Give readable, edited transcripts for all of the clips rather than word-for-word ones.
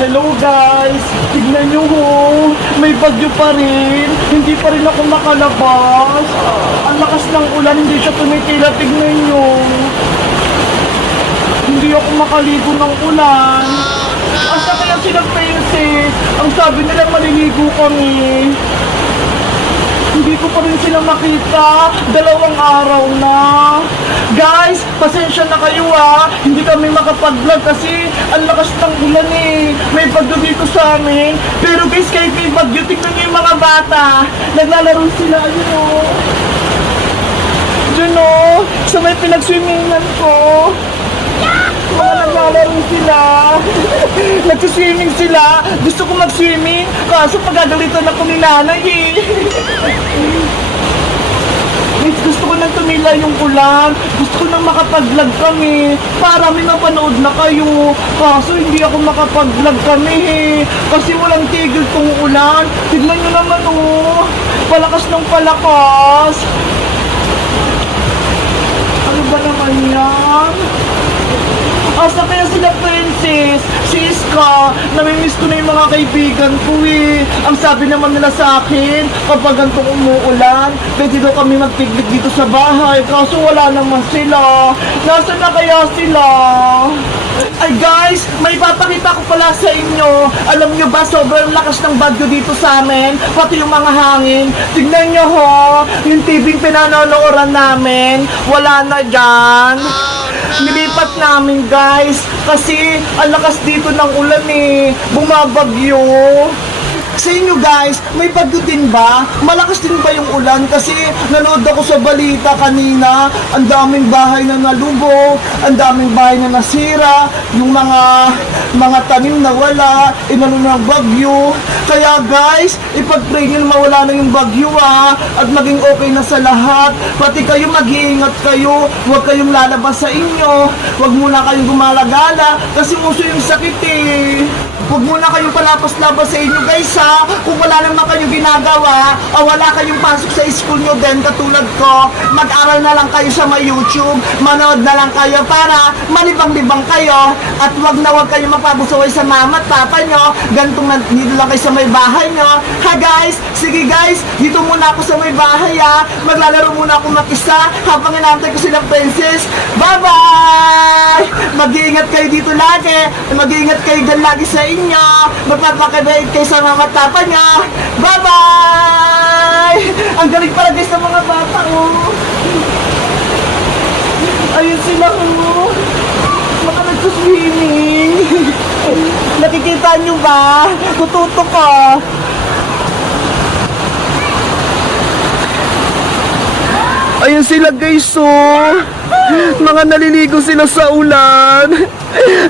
Hello guys! Tignan nyo ho! May bagyo pa rin! Hindi pa rin ako makalabas! Ang lakas ng ulan, hindi siya tumitila. Tignan nyo! Hindi ako makaligo ng ulan! Asa kaya sila Princess? Ang sabi nila maliligo kami! Hindi ko pa rin sila makita. 2 araw na. Guys, pasensya na kayo hindi kami makapag-vlog kasi ang lakas ng ulan May bagyo dito sa amin. Pero guys, kahit may bagyo, tignan nyo yung mga bata. Naglalaro sila, ayun Diyan sa may pinag-swimmingan ko. Mga naglalaro sila. Nagsiswimming sila. Gusto ko mag-swimming. Kaso pagagalitan ako ni nanay Guys, gusto ko nang tumila yung ulan. Gusto ko nang makapag-vlog kami. Para may mapanood na kayo. Kaso hindi ako makapag-vlog kami Kasi walang tigil tong ulan. Tignan nyo naman Palakas ng palakas. Ano ba naman yan? Asa kaya sila Princess? Si Iska, namimiss ko na yung mga kaibigan ko Ang sabi naman nila sa akin, kapag gantong umuulan, pwede daw kami mag-picnic dito sa bahay. Kaso wala naman sila. Nasaan na kaya sila? Ay guys, may papakita ko pala sa inyo. Alam nyo ba, sobrang lakas ng bagyo dito sa amin. Pati yung mga hangin. Tignan nyo yung TV pinanonooran namin. Wala na dyan. Nilipat namin guys. Kasi ang lakas dito ng ulan Bumabagyo. Sa inyo guys, may bagyo din ba? Malakas din ba yung ulan? Kasi nanood ako sa balita kanina, ang daming bahay na nalubog, ang daming bahay na nasira, yung mga tanim na wala, inano ng bagyo. Kaya guys, ipag-pray nyo na mawala na yung bagyo at maging okay na sa lahat. Pati kayo mag-iingat kayo, huwag kayong lalabas sa inyo, huwag muna kayong gumalagala kasi uso yung sakit Huwag muna kayong palapas-labas sa inyo guys Kung wala naman kayong ginagawa o wala kayong pasok sa school nyo din katulad ko, mag-aral na lang kayo sa may YouTube, manood na lang kayo para malibang-libang kayo at wag kayong mapabusaway sa mama at papa nyo. Gantong dito lang kayo sa may bahay nyo. Ha guys? Sige guys, dito muna ako sa may bahay Maglalaro muna ako mag-isa habang inaantay ko silang Princess. Bye-bye! Mag-iingat kayo dito lagi. Mag-iingat kayo dyan lagi sa inyo. Magpapakabait kayo sa mga tapa niya. Bye-bye! Ang galing pala guys ng mga bata Ayun sila Mga nagsuswimming. Nakikita nyo ba? Tututo ka. Ayun sila guys Mga naliligo sila sa ulan.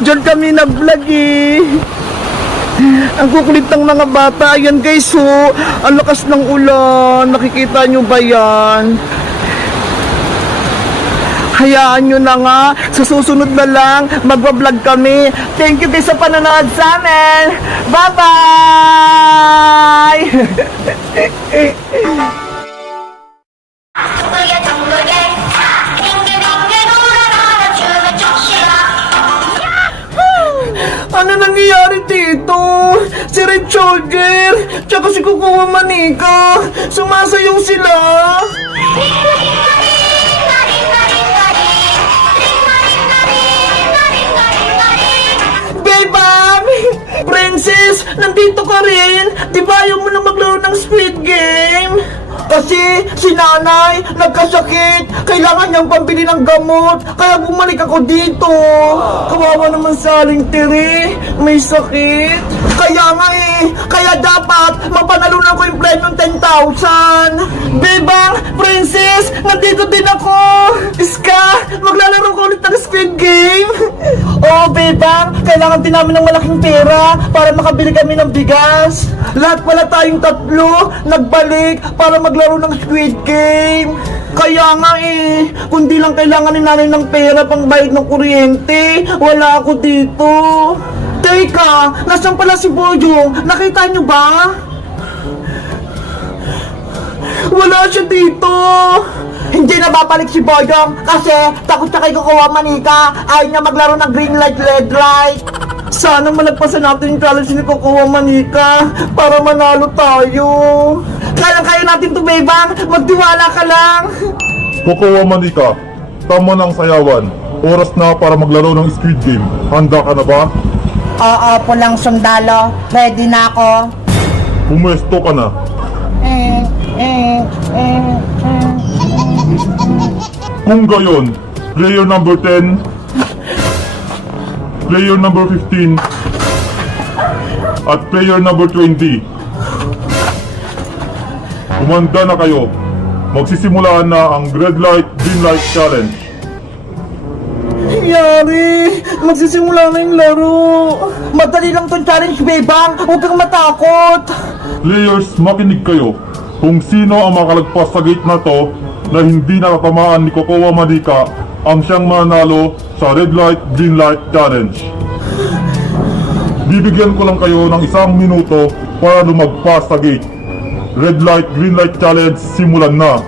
Diyan kami nag-vlog Ang kukulit ng mga bata. Ayan guys ang lakas ng ulan. Nakikita nyo ba yan? Hayaan nyo na nga. Sa susunod na lang magbablog kami. Thank you guys sa panonood sa amin. Bye-bye! Ano nangyayari dito? Si Red Shoulder tsaka si Kukuha Manika sumasayaw sila. Bebang! Princess, nandito ka rin. Di ba ayaw mo na maglaro ng Squid Game? Kasi si nanay nagkasakit, kailangan niyang pambili ng gamot, kaya bumalik ako dito. Kawawa naman sa Aling Tiri, may sakit. Kaya nga kaya dapat mapanalunan ko yung premium 10,000. Bebang, Princess, nandito din ako. Iska, maglalaro ko ulit ng Squid Game. Oo, Bebang, kailangan din namin ng malaking pera para makabili kami ng bigas. Lahat pala tayong tatlo nagbalik para maglaro ng Squid Game. Kaya nga kundi lang kailangan ni nanay ng pera pang bayad ng kuryente, wala ako dito. Teka, nasaan pala si Boyong? Nakita nyo ba? Wala siya dito. Hindi na babalik si Boyong kasi takot siya kay Kukuha Manika. Ayaw niya maglaro ng green light, red light. Sana malagpasan natin yung challenge ni Cocoa Manika para manalo tayo. Kaya natin to, Bebang. Magtiwala ka lang. Cocoa Manika, tama ng sayawan. Oras na para maglaro ng Squid Game. Handa ka na ba? Oo, pulang sundalo. Ready na ako. Pumuesto ka na. Kung gayon, player number 10, player number 15, at player number 20. Umanda na kayo. Magsisimula na ang Red Light, Green Light Challenge. Yari! Magsisimula na yung laro. Madali lang tong challenge, Bebang. Huwag kang matakot. Players, makinig kayo. Kung sino ang makalagpas sa gate na to na hindi nakatamaan ni Cocoa Manika ang siyang mananalo sa Red Light, Green Light Challenge. Bibigyan ko lang kayo ng 1 minuto para lumagpas sa gate. Red Light, Green Light Challenge, simulan na.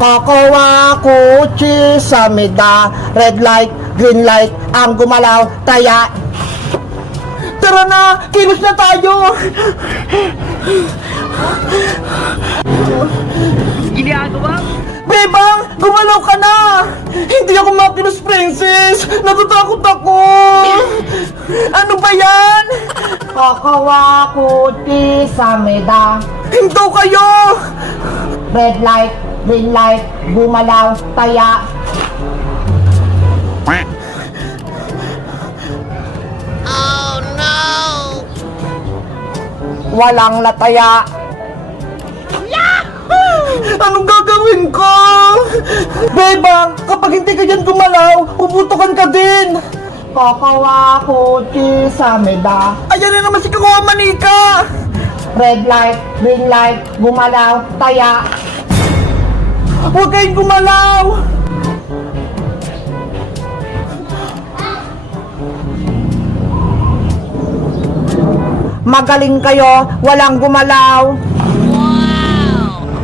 Kokowa, kuchi, samida. Red light, green light. Ang gumalaw, taya. Tara na! Kilos na tayo! Bebang! Gumalaw ka na! Hindi ako makilos, Princess! Natatakot ako! Ano ba yan? Kokowa, kuchi, samida. Hinto kayo! Red light, green light. Gumalaw, taya. Walang nataya. Anong gagawin ko? Bebang, kapag hindi ka dyan gumalaw, puputukan ka din! Kokowa, kuchi, samida. Ayan na naman si Cocoa Manika! Red light, green light. Gumalaw, taya. Huwag kayong gumalaw! Magaling kayo, walang gumalaw.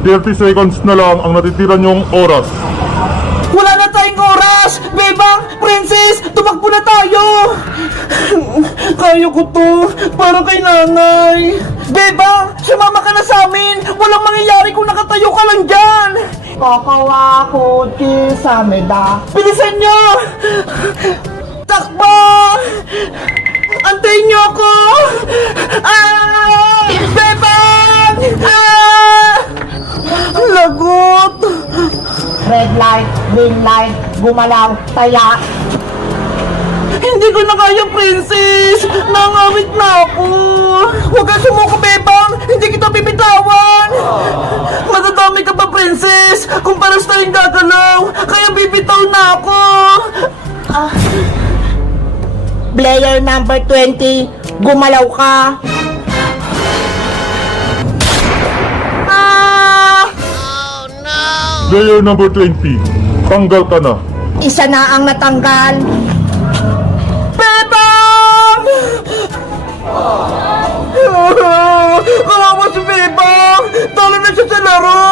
30 seconds na lang ang natitira niyong oras. Wala na tayong oras! Bebang! Princess! Tumakbo na tayo! Kaya ko to! Para kay nanay! Bebang! Sumama ka na sa amin! Walang mangyayari kung nakatayo ka lang dyan! Kokowa, kuchi, samida. Bilisan nyo! Takbo! Antayin nyo ako! Ah! Bebang! Ah! Ang lagot! Red light, green light. Gumalaw, taya. Hindi ko na kaya, Princess! Nangawit na ako! Huwag kang sumuko, Bebang! Hindi kita bibitawan! Madadami ka pa, Princess! Kung paras tayong gagalaw! Kaya bibitaw na ako! Player number 20. Gumalaw ka. Player number 20, tanggal ka na. Isa na ang natanggal. Bebang! Kawawa si Bebang! Talo na siya sa laro!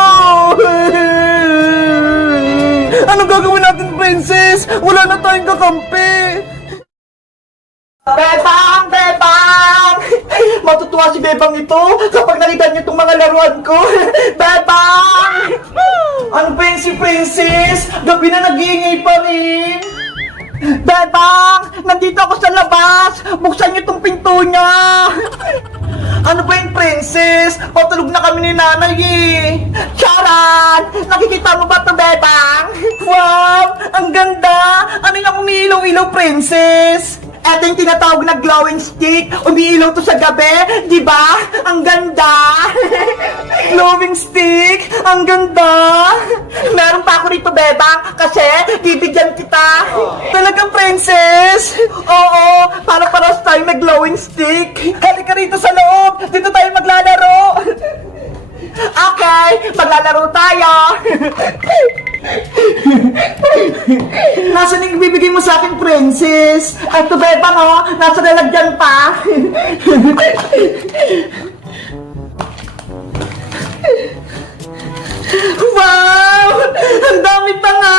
Anong gagawin natin, Princess? Wala na tayong kakampi! Bebang! Bebang! Matutuwa si Bebang ito kapag nakita niyo itong mga laruan ko. Bebang! Ano ba yun si Princess? Gabi na nag-iingay pa rin. Bebang! Nandito ako sa labas! Buksan niyo itong pinto niya! Ano ba yun, Princess? Patulog na kami ni nanay eh! Charan! Nakikita mo ba ito, Bebang? Wow! Ang ganda! Ano yung umiilaw-ilaw, Princess? Ito yung tinatawag na glowing stick. Umiilaw to sa gabi, di ba? Ang ganda! Glowing stick! Ang ganda! Meron pa ako rito, Bebang, kasi bibigyan kita. Talagang, Princess? Oo, para tayo may glowing stick. Halika rito sa loob. Dito tayo maglalaro. Okay, maglalaro tayo. Nasaan yung ibibigay mo sa akin, Princess? At ito, Bebang, oh, nasa lalagyan pa. Wow! Ang dami pa nga!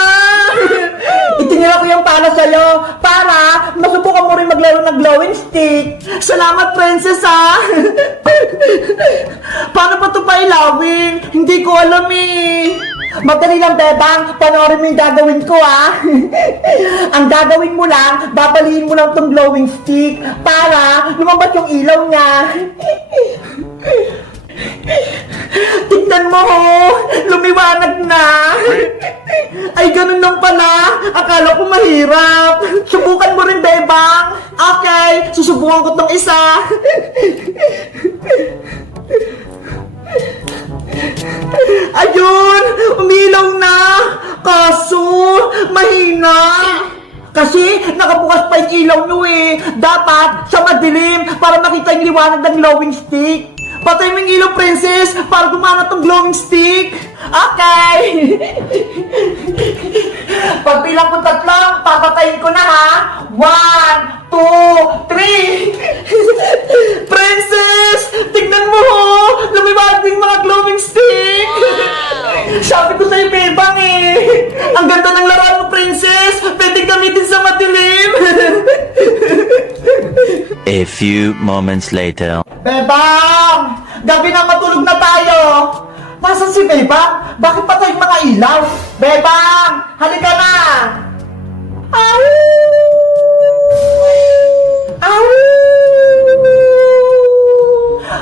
Ito Tinira ko yung para sa'yo para masubukan mo rin maglaro ng glowing stick. Salamat, Princess, ha? Paano pa ito pailawin? Hindi ko alam, eh. Madali lang, Bebang. Panoorin mo yung gagawin ko, ha? Ang gagawin mo lang, babaliin mo lang tong glowing stick para lumabas yung ilaw niya. Tignan mo, ho! Lumiwanag na! Ay, ganun lang pala! Akala ko mahirap! Subukan mo rin, Bebang! Okay, susubukan ko tong isa! Ayun! Umilaw na! Kaso, mahina! Kasi nakabukas pa yung ilaw nyo eh. Dapat sa madilim para makita yung liwanag ng glowing stick. Patay mo yung ilaw, Princess, para gumana tong glowing stick. Okay. Pagbilang ko 3, papatayin ko na ha. 1, 2, 3. Princess, tignan mo ho. Lumiwanag yung mga glowing stick. Sabi ko sa'yo, Bebang eh. Ang ganda ng laruan mo, Princess. Pwede gamitin sa madilim. A few moments later. Bebang! Gabi na, matulog na tayo! Nasaan si Bebang? Bakit patay yung mga ilaw? Bebang! Halika na! Au! Au!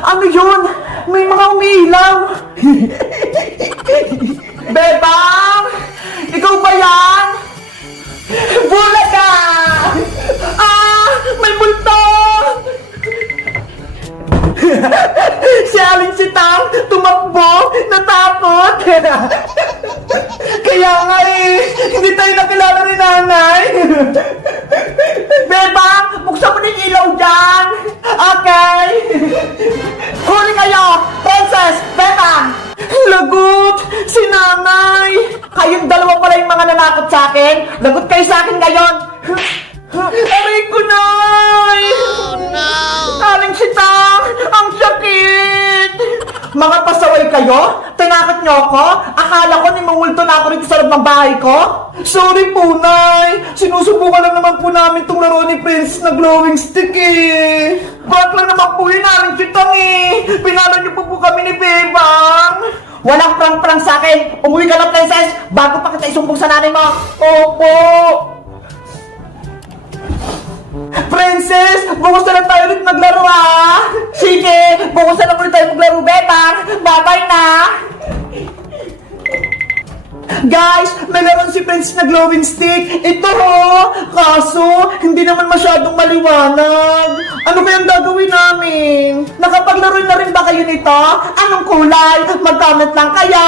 Ano yun? May mga umiilaw. Bebang! Ikaw ba yan? Bulaga! Ah! May multo! Si Aling Sitang tumakbo, natakot. Kaya nga eh, hindi tayo nakilala ni nanay. Bebang, buksan mo na yung ilaw dyan. Okay. Huli kayo! Princess! Bebang! Lagot! Si nanay! Kayong dalawa pala yung mga nanakot sa akin. Lagot kayo sa akin ngayon. Aray ko, nay! Oh, no! Aling Sitang, ang sakit! Mga pasaway kayo? Tinakot niyo ako? Akala ko nimumulto na ako rito sa loob ng bahay ko? Sorry po, nay! Sinusubukan lang naman po namin itong laro ni Princess na glowing stick eh! Bakit lang naman po yun, Aling Sitang eh! Pinalo niyo po kami ni Bebang! Walang prang-prang sa akin. Umuwi ka na, Princess, bago pa kita isumbong sa nanay mo. Opo! Princess, bukas na lang tayo ulit maglaro ha! Sige, bukas na lang ulit tayo maglaro, Bebang. Bye-bye na. Guys, may laruan si Princess na glowing stick. Ito ho! Kaso, hindi naman masyadong maliwanag. Ano kayang gagawin namin? Nakapaglaro na rin ba kayo nito? Anong kulay? Mag-comment lang kaya.